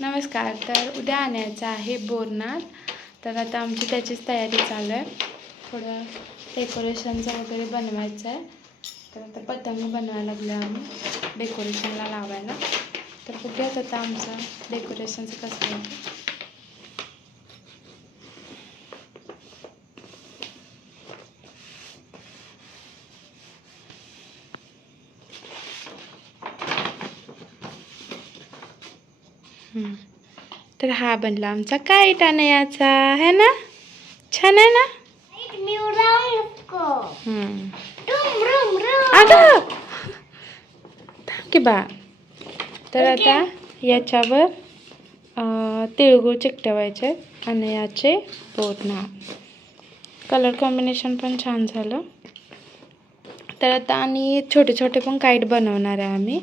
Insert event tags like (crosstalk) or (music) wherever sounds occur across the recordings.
नमस्कार तर उद्या आणायचं आहे बोरनाथ. तर आता आमची त्याचीच तयारी चालू आहे. थोडं डेकोरेशनचं वगैरे बनवायचं आहे. तर आता पतंग बनवायला लागलो आम्ही डेकोरेशनला लावायला. तर बघूयात आता आमचं डेकोरेशनचं कसं आहे तर हा बनला आमचा काईट याचा है ना? छान आहे ना? हम्म. अगं थांब की बा. तर आता याच्यावर तिळगुळ चिकटवायचे आणि याचे बोटना. कलर कॉम्बिनेशन पण छान झालं. तर आता आणि छोटे छोटे पण काईट बनवणार आहे आम्ही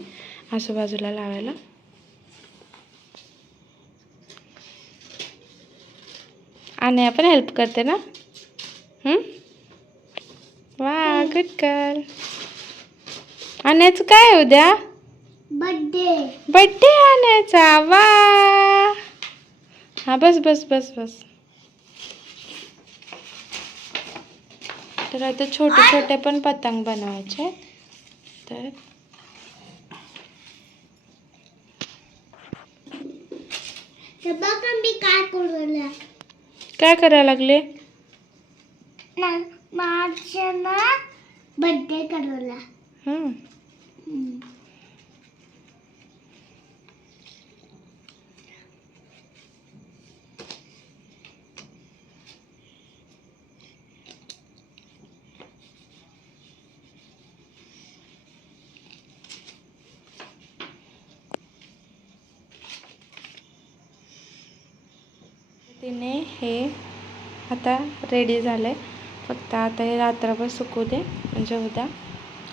आजूबाजूला लावायला. आणि आपण हेल्प करते ना? वा गुड गर्ल आणायचं काय उद्या? बर्थडे बड्डे आणायचा वा. हा बस बस बस बस. तर आता छोटे छोटे पण पतंग बनवायचे तर तर बघा मी काय करूला काय करायला लागले? माझ्या ना बर्थडे करूला हं. तिने हे आता रेडी झालंय. फक्त आता हे रात्रभर सुकू दे म्हणजे उद्या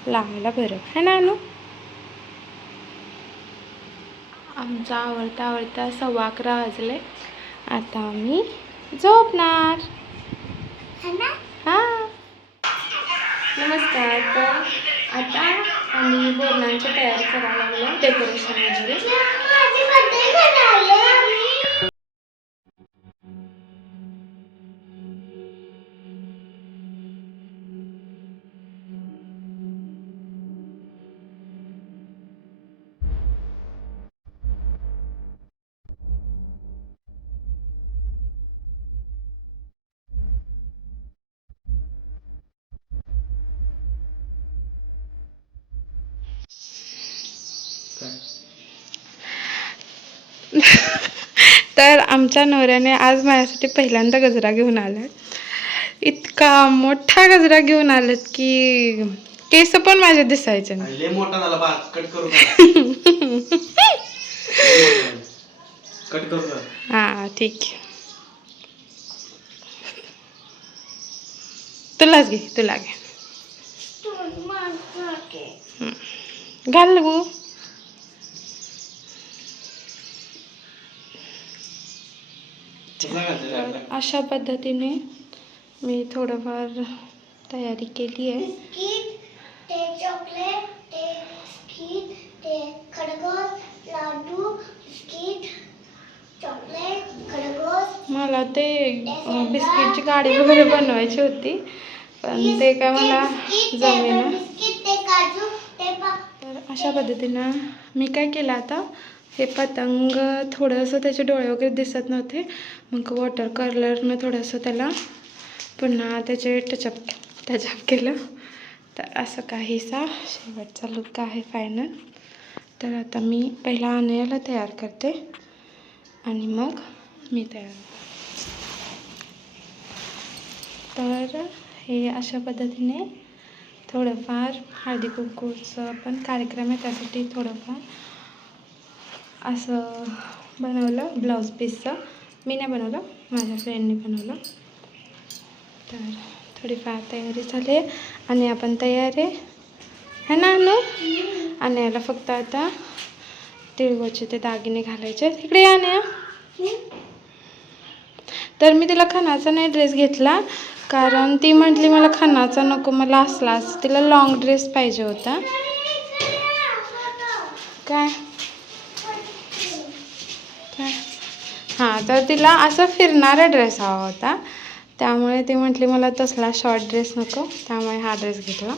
लावायला बरं. है ना अनु? आमचा आवडता आवडता सव्वा अकरा वाजले. आता आम्ही झोपणार. है हां. नमस्कार तर आता आम्ही बोरणांची तयारी करायला लागलो डेकोरेशन वगैरे. (laughs) तर आमच्या नवऱ्याने आज माझ्यासाठी पहिल्यांदा गजरा घेऊन आलाय. इतका मोठा गजरा घेऊन आलेत की केस पण माझे दिसायचे नाही. लय मोठा झाला बा कट करू नका. कट (laughs) करू नका. हा ठीक. आहे तुलाच घे तुला घे. घाल गो कसं घालते तर? अशा पद्धतीने मी थोडंफार तयारी केली आहे. बिस्किट ते चॉकलेट ते बिस्किट ते खरगोश लाडू बिस्किट चॉकलेट खरगोश मला ते बिस्किटची गाडी वगैरे बनवायची होती पण ते काय मला जमेना बिस्किट ते काजू ते पा तर अशा पद्धतीनं मी काय केलं आता हे पतंग थोडंसं त्याचे डोळे वगैरे दिसत नव्हते. मग वॉटर कलरनं थोडंसं त्याला पुन्हा त्याचे टचअप टचअप केलं. तर असं काहीसा शेवटचा लुक आहे फायनल तर आता मी पहिला आणायला तयार करते. आणि मग मी तयार तर हे अशा पद्धतीने थोडंफार हळदी कुंकूचं पण कार्यक्रम आहे त्यासाठी थोडंफार असं बनवलं ब्लाऊज पीसचं. मी नाही बनवलं माझ्या फ्रेंडने बनवलं. तर थोडीफार तयारी झाली आहे आणि आपण तयार आहे. है ना अनु? आणि याला फक्त आता तिळगोचे ते दागिने घालायचे तिकडे या ना तर मी तिला खणाचा नाही ड्रेस घेतला कारण ती म्हटली मला खणाचा नको मला असलाच तिला लाँग ड्रेस पाहिजे होता. काय हां तर तिला असा फिरणारा ड्रेस हवा होता. त्यामुळे ती म्हटली मला तसला शॉर्ट ड्रेस नको. त्यामुळे हा ड्रेस घेतला.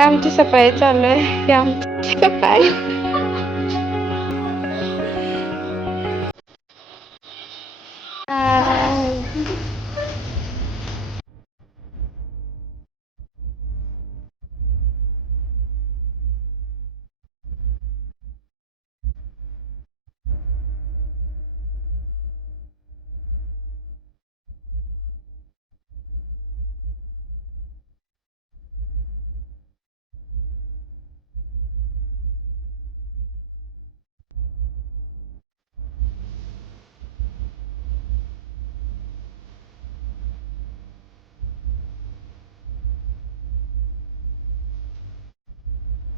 आता आमची सफाई चालू आहे. आमची सफाई.